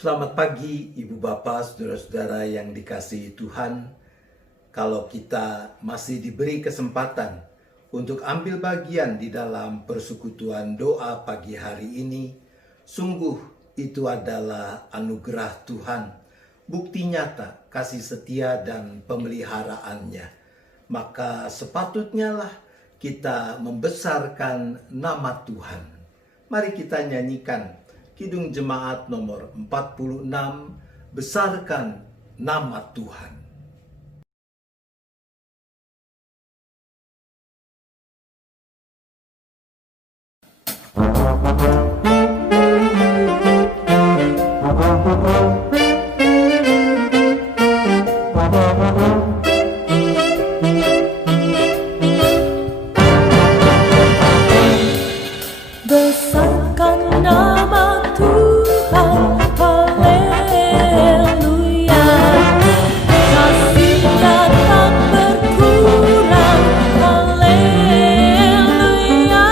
Selamat pagi Ibu Bapak, Saudara-saudara yang dikasihi Tuhan. Kalau kita masih diberi kesempatan untuk ambil bagian di dalam persekutuan doa pagi hari ini, sungguh itu adalah anugerah Tuhan, bukti nyata kasih setia dan pemeliharaannya. Maka sepatutnya lah kita membesarkan nama Tuhan. Mari kita nyanyikan Kidung Jemaat nomor 46, Besarkan Nama Tuhan. Besarkan nama Tuhan, haleluya. Kasih-Nya tak berkurang, haleluya.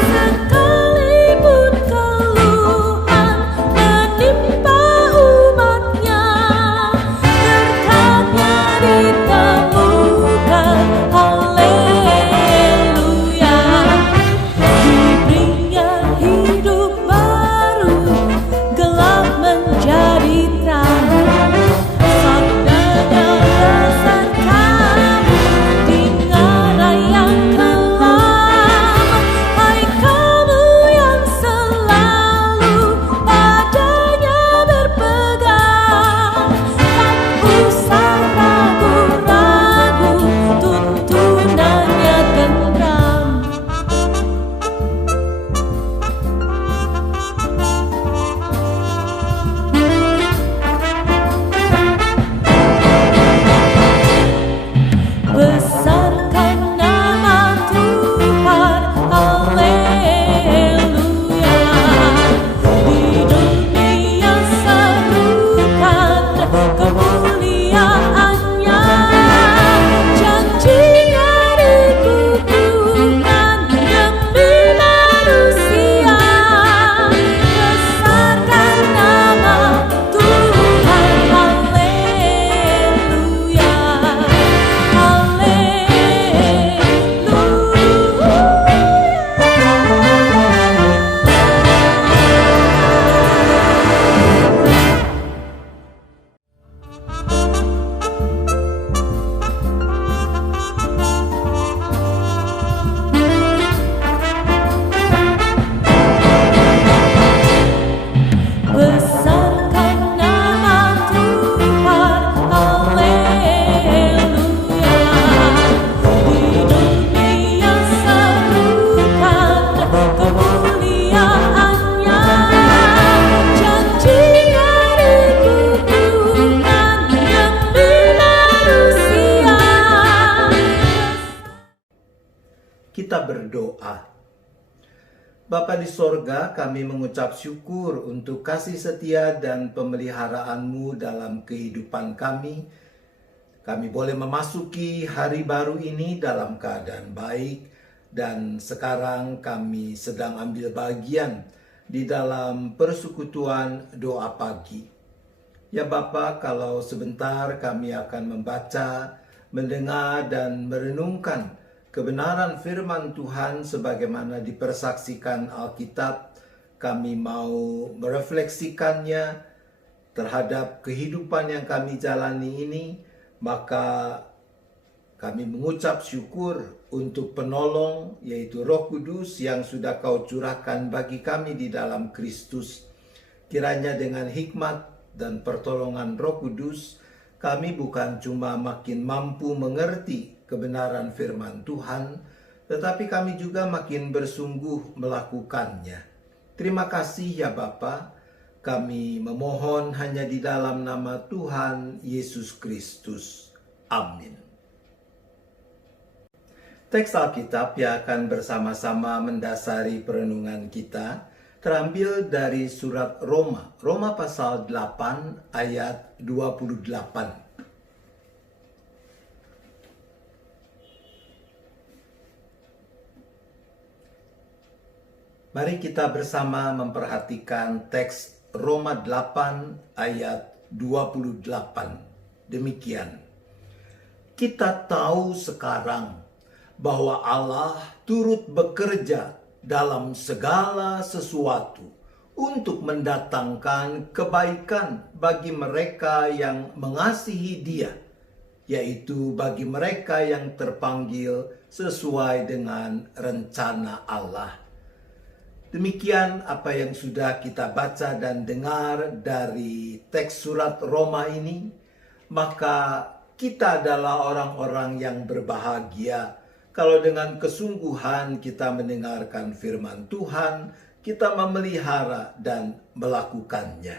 Sekalipun keluhan menimpa umat-Nya, berkat-Nya ditemukan, haleluya. Diberinya hidup baru, gelap menjadi terang. Sabdanya besar kamu di ngara yang kelam. Hai kamu yang selalu padanya berpegang, tak usah ragu-ragu, tuntunannya tenteram. Besarkan nama Tuhan, haleluya. Di dunia serukan kemuliaan-Nya, janji-Nya dikukuhkan demi manusia. Besarkan nama Tuhan, haleluya. Besarkan nama Tuhan, haleluya. Di dunia serukan kemuliaan-Nya, janji-Nya dikukuhkan demi manusia. Kita berdoa. Bapa di sorga, kami mengucap syukur untuk kasih setia dan pemeliharaan-Mu dalam kehidupan kami. Kami boleh memasuki hari baru ini dalam keadaan baik, dan sekarang kami sedang ambil bagian di dalam persekutuan doa pagi. Ya Bapa, kalau sebentar kami akan membaca, mendengar, dan merenungkan kebenaran firman Tuhan sebagaimana dipersaksikan Alkitab, kami mau merefleksikannya terhadap kehidupan yang kami jalani ini, maka kami mengucap syukur untuk penolong, yaitu Roh Kudus yang sudah Kau curahkan bagi kami di dalam Kristus. Kiranya dengan hikmat dan pertolongan Roh Kudus, kami bukan cuma makin mampu mengerti kebenaran firman Tuhan, tetapi kami juga makin bersungguh melakukannya. Terima kasih ya Bapa. Kami memohon hanya di dalam nama Tuhan Yesus Kristus. Amin. Teks Alkitab yang akan bersama-sama mendasari perenungan kita terambil dari surat Roma. Roma pasal 8 ayat 28. Mari kita bersama memperhatikan teks Roma 8 ayat 28. Demikian. Kita tahu sekarang bahwa Allah turut bekerja dalam segala sesuatu untuk mendatangkan kebaikan bagi mereka yang mengasihi Dia, yaitu bagi mereka yang terpanggil sesuai dengan rencana Allah. Demikian apa yang sudah kita baca dan dengar dari teks surat Roma ini. Maka kita adalah orang-orang yang berbahagia kalau dengan kesungguhan kita mendengarkan firman Tuhan, kita memelihara dan melakukannya.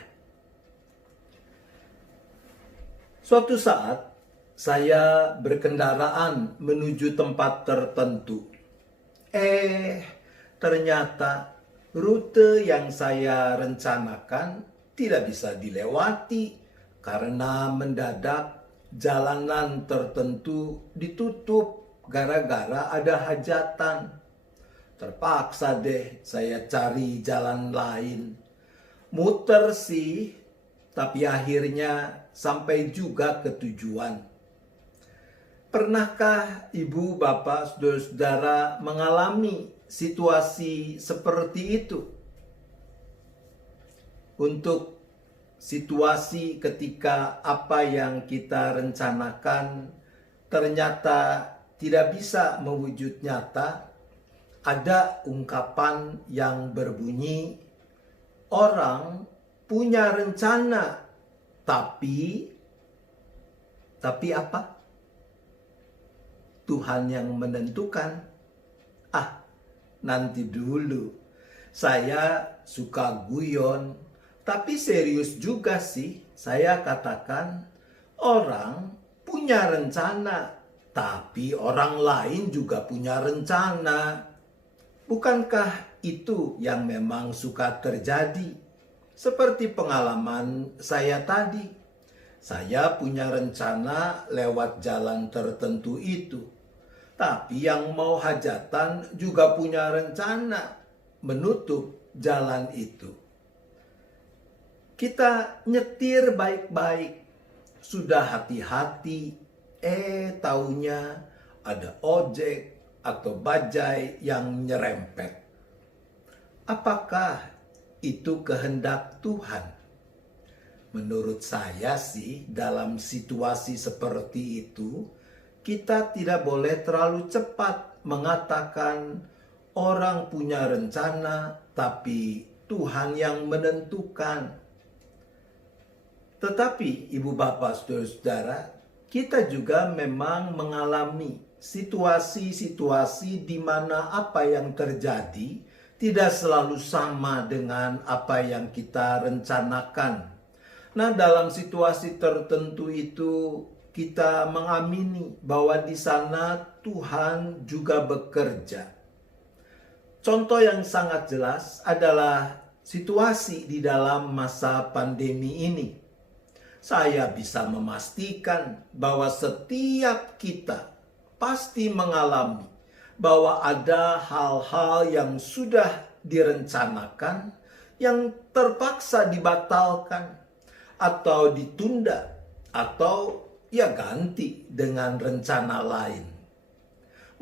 Suatu saat saya berkendaraan menuju tempat tertentu. Ternyata rute yang saya rencanakan tidak bisa dilewati karena mendadak jalanan tertentu ditutup gara-gara ada hajatan. Terpaksa deh saya cari jalan lain. Muter sih, tapi akhirnya sampai juga ke tujuan. Pernahkah ibu, bapak, saudara-saudara mengalami situasi seperti itu? Untuk situasi ketika apa yang kita rencanakan ternyata tidak bisa mewujud nyata, ada ungkapan yang berbunyi, orang punya rencana, tapi apa? Tuhan yang menentukan. Nanti dulu. Saya suka guyon, tapi serius juga sih saya katakan, orang punya rencana, tapi orang lain juga punya rencana. Bukankah itu yang memang suka terjadi? Seperti pengalaman saya tadi. Saya punya rencana lewat jalan tertentu itu. Tapi yang mau hajatan juga punya rencana menutup jalan itu. Kita nyetir baik-baik, sudah hati-hati, taunya ada ojek atau bajai yang nyerempet. Apakah itu kehendak Tuhan? Menurut saya sih, dalam situasi seperti itu, kita tidak boleh terlalu cepat mengatakan orang punya rencana, tapi Tuhan yang menentukan. Tetapi ibu bapak saudara-saudara, kita juga memang mengalami situasi-situasi di mana apa yang terjadi tidak selalu sama dengan apa yang kita rencanakan. Nah, dalam situasi tertentu itu kita mengamini bahwa di sana Tuhan juga bekerja. Contoh yang sangat jelas adalah situasi di dalam masa pandemi ini. Saya bisa memastikan bahwa setiap kita pasti mengalami bahwa ada hal-hal yang sudah direncanakan yang terpaksa dibatalkan atau ditunda atau ganti dengan rencana lain.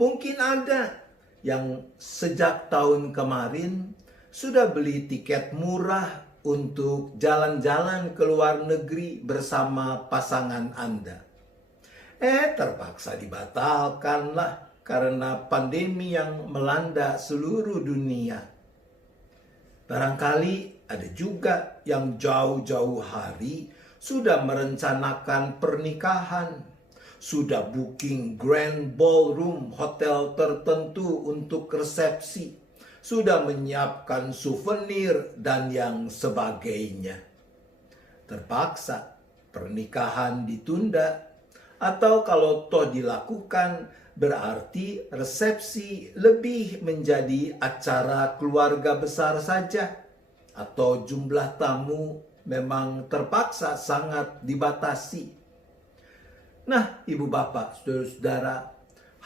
Mungkin ada yang sejak tahun kemarin sudah beli tiket murah untuk jalan-jalan ke luar negeri bersama pasangan Anda. Terpaksa dibatalkanlah karena pandemi yang melanda seluruh dunia. Barangkali ada juga yang jauh-jauh hari sudah merencanakan pernikahan, sudah booking grand ballroom hotel tertentu untuk resepsi, sudah menyiapkan souvenir dan yang sebagainya. Terpaksa pernikahan ditunda, atau kalau toh dilakukan berarti resepsi lebih menjadi acara keluarga besar saja, atau jumlah tamu memang terpaksa sangat dibatasi. Nah, ibu bapak, saudara-saudara,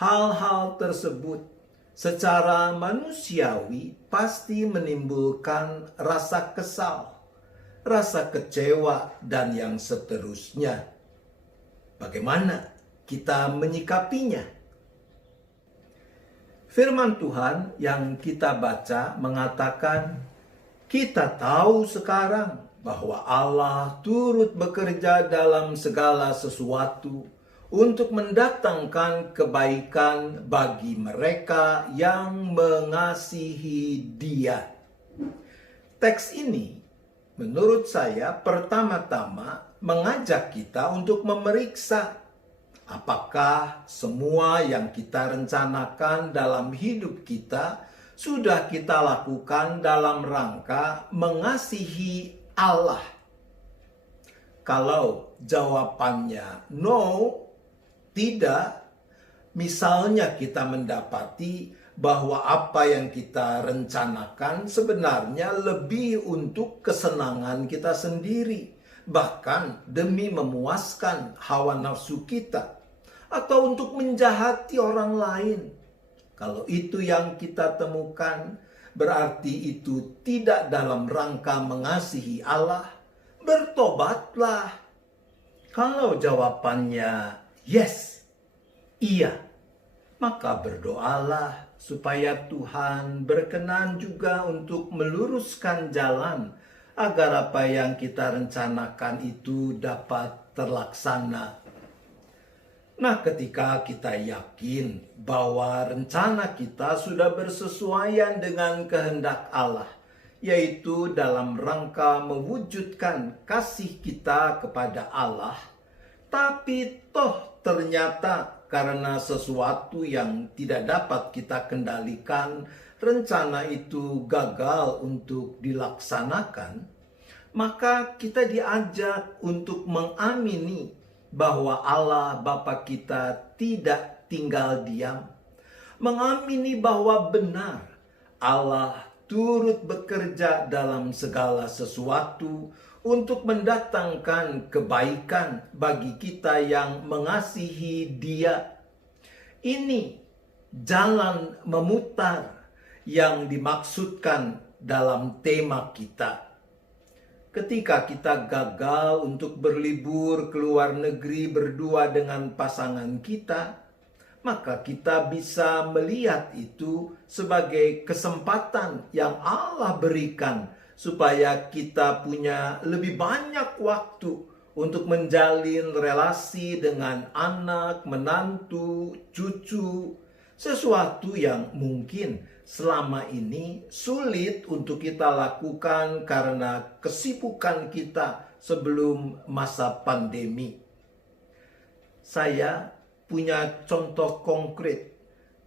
hal-hal tersebut secara manusiawi pasti menimbulkan rasa kesal rasa kecewa, dan yang seterusnya. Bagaimana kita menyikapinya? Firman Tuhan yang kita baca mengatakan, kita tahu sekarang bahwa Allah turut bekerja dalam segala sesuatu untuk mendatangkan kebaikan bagi mereka yang mengasihi Dia. Teks ini menurut saya pertama-tama mengajak kita untuk memeriksa apakah semua yang kita rencanakan dalam hidup kita sudah kita lakukan dalam rangka mengasihi Allah. Kalau jawabannya no, tidak, misalnya kita mendapati bahwa apa yang kita rencanakan sebenarnya lebih untuk kesenangan kita sendiri, bahkan demi memuaskan hawa nafsu kita, atau untuk menjahati orang lain. Kalau itu yang kita temukan, berarti itu tidak dalam rangka mengasihi Allah. Bertobatlah. Kalau jawabannya yes, iya, maka berdoalah supaya Tuhan berkenan juga untuk meluruskan jalan agar apa yang kita rencanakan itu dapat terlaksana. Nah, ketika kita yakin bahwa rencana kita sudah bersesuaian dengan kehendak Allah, yaitu dalam rangka mewujudkan kasih kita kepada Allah, tapi toh ternyata karena sesuatu yang tidak dapat kita kendalikan, rencana itu gagal untuk dilaksanakan, maka kita diajak untuk mengamini bahwa Allah Bapa kita tidak tinggal diam. Mengamini bahwa benar Allah turut bekerja dalam segala sesuatu untuk mendatangkan kebaikan bagi kita yang mengasihi Dia. Ini jalan memutar yang dimaksudkan dalam tema kita. Ketika kita gagal untuk berlibur ke luar negeri berdua dengan pasangan kita, maka kita bisa melihat itu sebagai kesempatan yang Allah berikan supaya kita punya lebih banyak waktu untuk menjalin relasi dengan anak, menantu, cucu, sesuatu yang mungkin selama ini sulit untuk kita lakukan karena kesibukan kita sebelum masa pandemi. Saya punya contoh konkret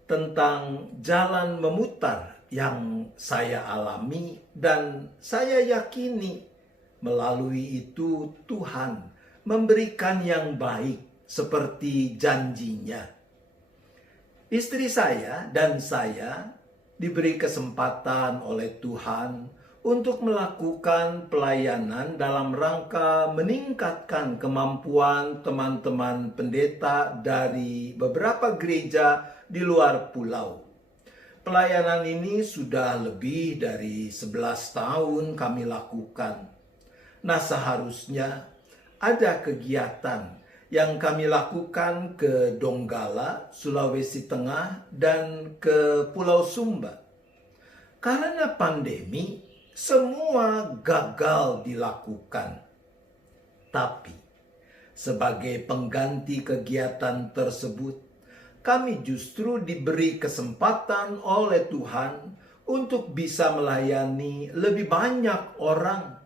tentang jalan memutar yang saya alami dan saya yakini melalui itu Tuhan memberikan yang baik seperti janjinya. Istri saya dan saya diberi kesempatan oleh Tuhan untuk melakukan pelayanan dalam rangka meningkatkan kemampuan teman-teman pendeta dari beberapa gereja di luar pulau. Pelayanan ini sudah lebih dari 11 tahun kami lakukan. Nah, seharusnya ada kegiatan yang kami lakukan ke Donggala, Sulawesi Tengah, dan ke Pulau Sumba. Karena pandemi, semua gagal dilakukan. Tapi, sebagai pengganti kegiatan tersebut, kami justru diberi kesempatan oleh Tuhan untuk bisa melayani lebih banyak orang,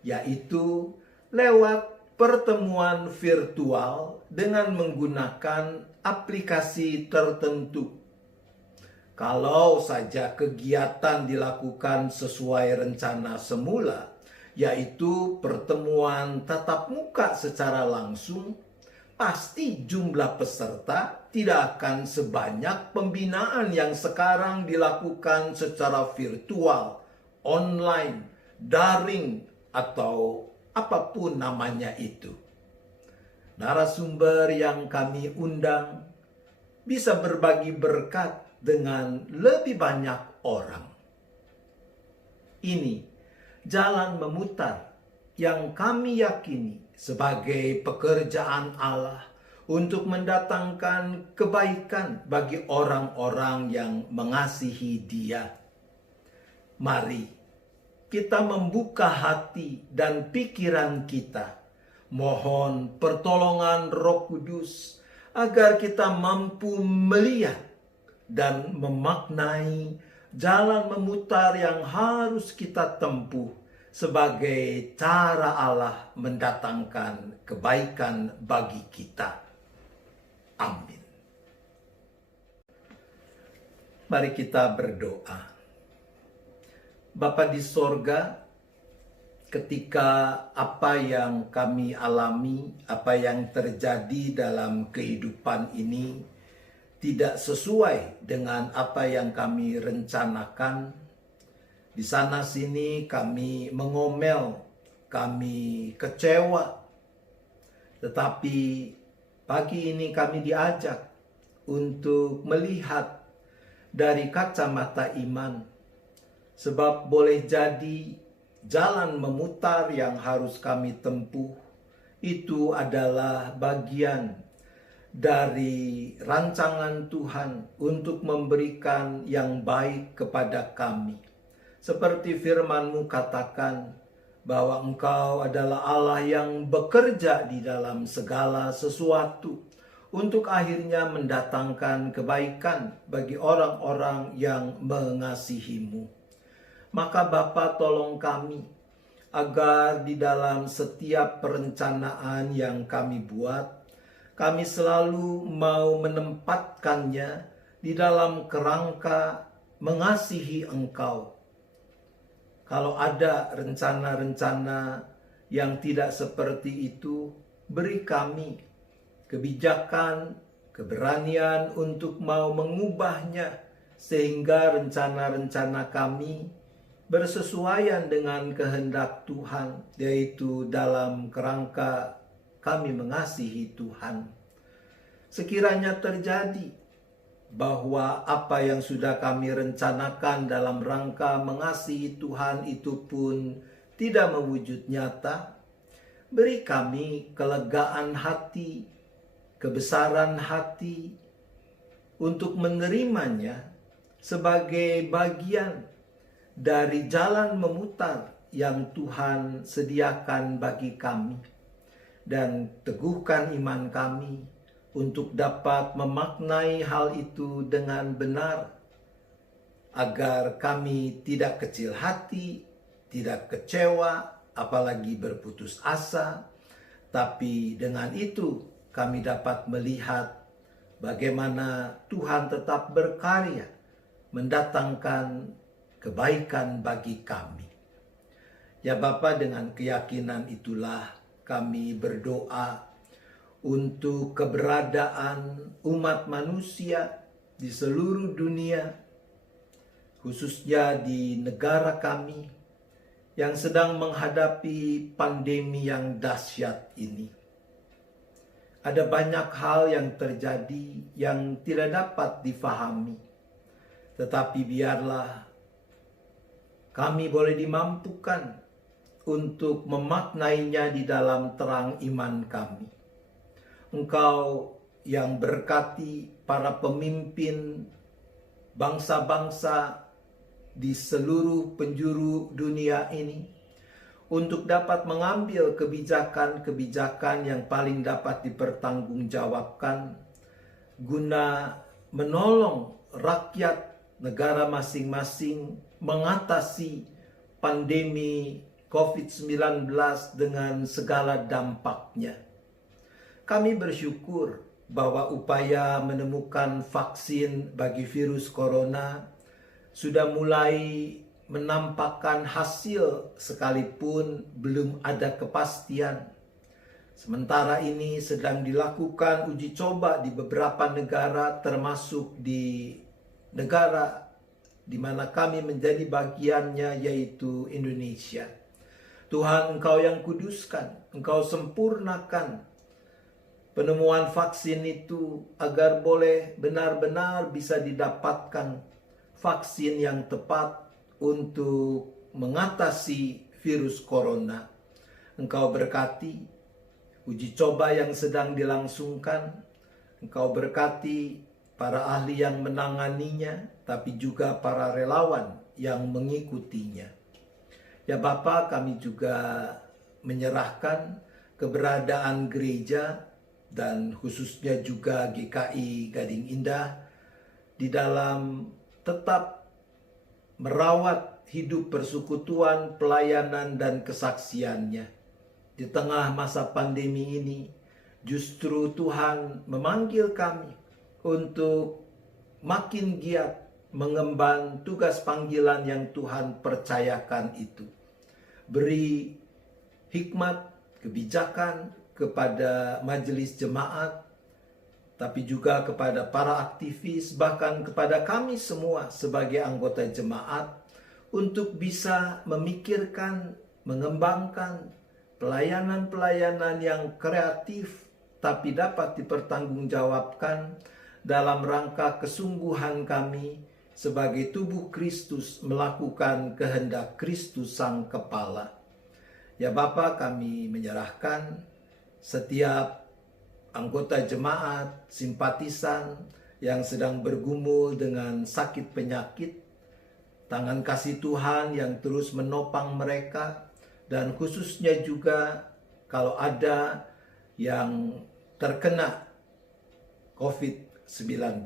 yaitu lewat pertemuan virtual dengan menggunakan aplikasi tertentu. Kalau saja kegiatan dilakukan sesuai rencana semula, yaitu pertemuan tatap muka secara langsung, pasti jumlah peserta tidak akan sebanyak pembinaan yang sekarang dilakukan secara virtual, online, daring, atau apapun namanya itu. Narasumber yang kami undang bisa berbagi berkat dengan lebih banyak orang. Ini jalan memutar yang kami yakini sebagai pekerjaan Allah untuk mendatangkan kebaikan bagi orang-orang yang mengasihi Dia. Mari kita membuka hati dan pikiran kita, mohon pertolongan Roh Kudus agar kita mampu melihat dan memaknai jalan memutar yang harus kita tempuh sebagai cara Allah mendatangkan kebaikan bagi kita. Amin. Mari kita berdoa. Bapa di sorga, ketika apa yang kami alami, apa yang terjadi dalam kehidupan ini tidak sesuai dengan apa yang kami rencanakan, di sana sini kami mengomel, kami kecewa. Tetapi pagi ini kami diajak untuk melihat dari kacamata iman. Sebab boleh jadi jalan memutar yang harus kami tempuh itu adalah bagian dari rancangan Tuhan untuk memberikan yang baik kepada kami. Seperti firman-Mu katakan bahwa Engkau adalah Allah yang bekerja di dalam segala sesuatu untuk akhirnya mendatangkan kebaikan bagi orang-orang yang mengasihi-Mu. Maka Bapa, tolong kami agar di dalam setiap perencanaan yang kami buat, kami selalu mau menempatkannya di dalam kerangka mengasihi Engkau. Kalau ada rencana-rencana yang tidak seperti itu, beri kami kebijakan, keberanian untuk mau mengubahnya, sehingga rencana-rencana kami bersesuaian dengan kehendak Tuhan, yaitu dalam kerangka kami mengasihi Tuhan. Sekiranya terjadi bahwa apa yang sudah kami rencanakan dalam rangka mengasihi Tuhan itu pun tidak mewujud nyata, beri kami kelegaan hati, kebesaran hati untuk menerimanya sebagai bagian dari jalan memutar yang Tuhan sediakan bagi kami, dan teguhkan iman kami untuk dapat memaknai hal itu dengan benar, agar kami tidak kecil hati, tidak kecewa, apalagi berputus asa, tapi dengan itu kami dapat melihat bagaimana Tuhan tetap berkarya mendatangkan kebaikan bagi kami. Ya Bapa, dengan keyakinan itulah kami berdoa untuk keberadaan umat manusia di seluruh dunia, khususnya di negara kami yang sedang menghadapi pandemi yang dahsyat ini. Ada banyak hal yang terjadi yang tidak dapat difahami, tetapi biarlah kami boleh dimampukan untuk memaknainya di dalam terang iman kami. Engkau yang berkati para pemimpin bangsa-bangsa di seluruh penjuru dunia ini untuk dapat mengambil kebijakan-kebijakan yang paling dapat dipertanggungjawabkan guna menolong rakyat negara masing-masing mengatasi pandemi COVID-19 dengan segala dampaknya. Kami bersyukur bahwa upaya menemukan vaksin bagi virus corona sudah mulai menampakkan hasil sekalipun belum ada kepastian. Sementara ini sedang dilakukan uji coba di beberapa negara, termasuk di negara di mana kami menjadi bagiannya, yaitu Indonesia. Tuhan, Engkau yang kuduskan, Engkau sempurnakan penemuan vaksin itu agar boleh benar-benar bisa didapatkan vaksin yang tepat untuk mengatasi virus corona. Engkau berkati uji coba yang sedang dilangsungkan. Engkau berkati para ahli yang menanganinya, tapi juga para relawan yang mengikutinya. Ya Bapa, kami juga menyerahkan keberadaan gereja dan khususnya juga GKI Gading Indah di dalam tetap merawat hidup persekutuan, pelayanan, dan kesaksiannya. Di tengah masa pandemi ini, justru Tuhan memanggil kami untuk makin giat mengemban tugas panggilan yang Tuhan percayakan itu. Beri hikmat, kebijakan kepada majelis jemaat, tapi juga kepada para aktivis, bahkan kepada kami semua sebagai anggota jemaat, untuk bisa memikirkan, mengembangkan pelayanan-pelayanan yang kreatif, tapi dapat dipertanggungjawabkan dalam rangka kesungguhan kami sebagai tubuh Kristus melakukan kehendak Kristus Sang Kepala. Ya Bapa, kami menyerahkan setiap anggota jemaat, simpatisan yang sedang bergumul dengan sakit penyakit, tangan kasih Tuhan yang terus menopang mereka, dan khususnya juga kalau ada yang terkena COVID-19,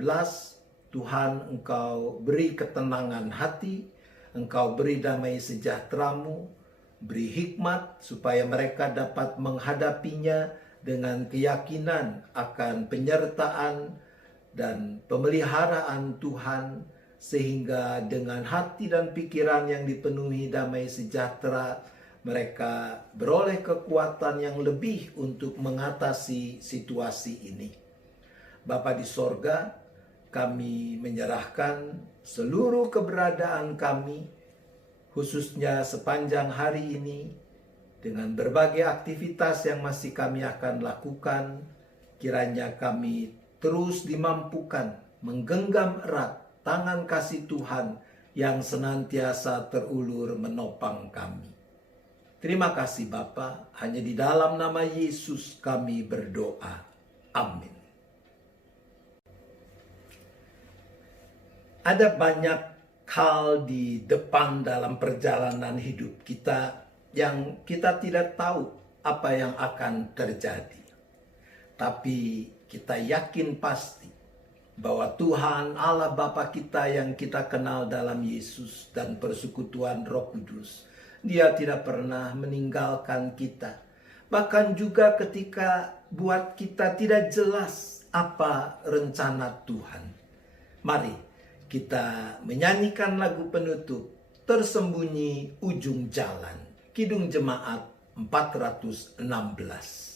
Tuhan Engkau beri ketenangan hati, Engkau beri damai sejahtera-Mu, beri hikmat supaya mereka dapat menghadapinya dengan keyakinan akan penyertaan dan pemeliharaan Tuhan, sehingga dengan hati dan pikiran yang dipenuhi damai sejahtera, mereka beroleh kekuatan yang lebih untuk mengatasi situasi ini. Bapa di sorga, kami menyerahkan seluruh keberadaan kami, khususnya sepanjang hari ini, dengan berbagai aktivitas yang masih kami akan lakukan. Kiranya kami terus dimampukan menggenggam erat tangan kasih Tuhan yang senantiasa terulur menopang kami. Terima kasih Bapa, hanya di dalam nama Yesus kami berdoa. Amin. Ada banyak hal di depan dalam perjalanan hidup kita yang kita tidak tahu apa yang akan terjadi. Tapi kita yakin pasti bahwa Tuhan Allah Bapa kita yang kita kenal dalam Yesus dan persekutuan Roh Kudus, Dia tidak pernah meninggalkan kita. Bahkan juga ketika buat kita tidak jelas apa rencana Tuhan. Mari kita menyanyikan lagu penutup Tersembunyi Ujung Jalan, Kidung Jemaat 416. Tersembunyi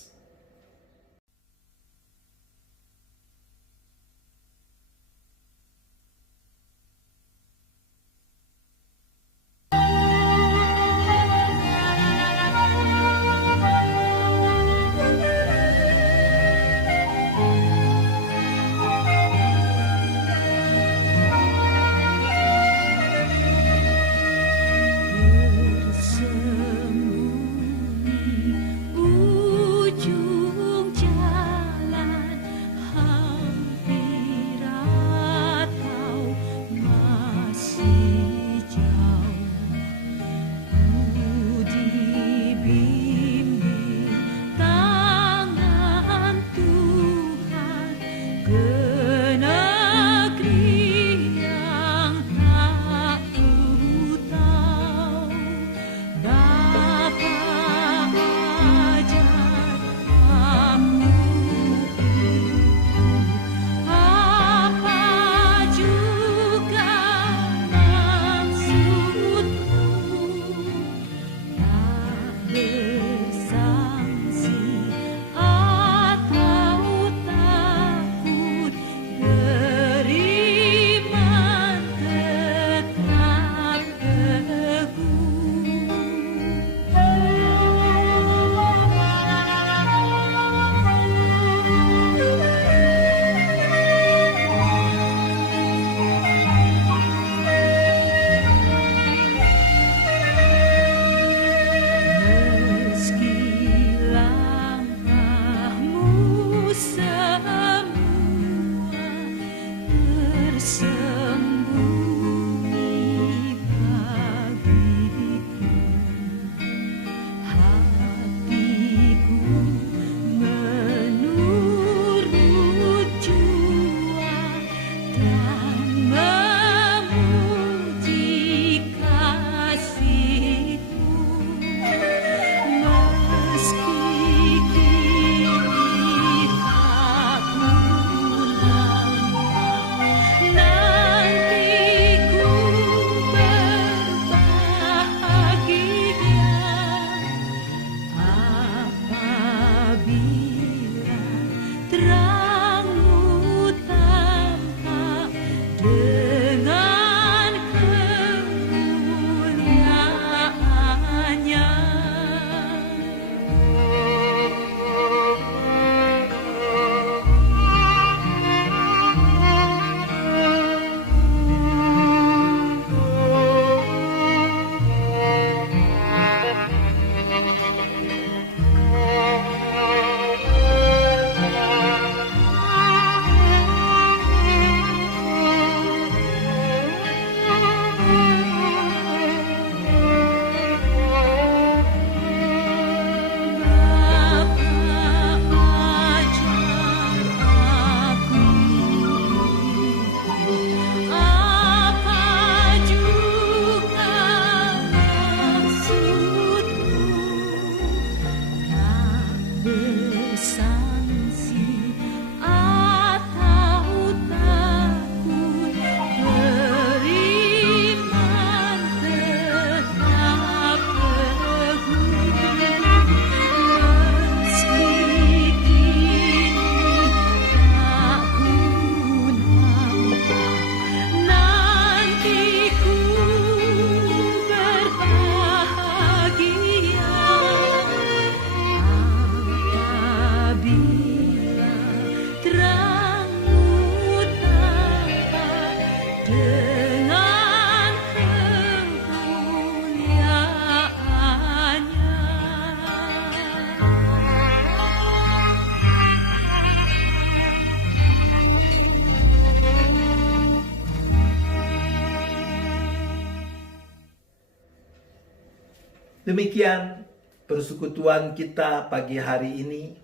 Demikian persekutuan kita pagi hari ini.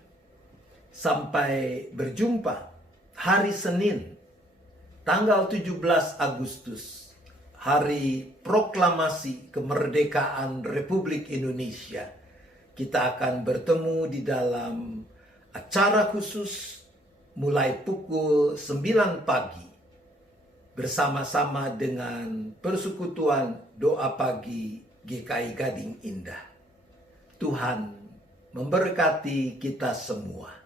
Sampai berjumpa hari Senin, tanggal 17 Agustus, hari proklamasi kemerdekaan Republik Indonesia. Kita akan bertemu di dalam acara khusus mulai pukul 9 pagi bersama-sama dengan persekutuan doa pagi GKI Gading Indah. Tuhan memberkati kita semua.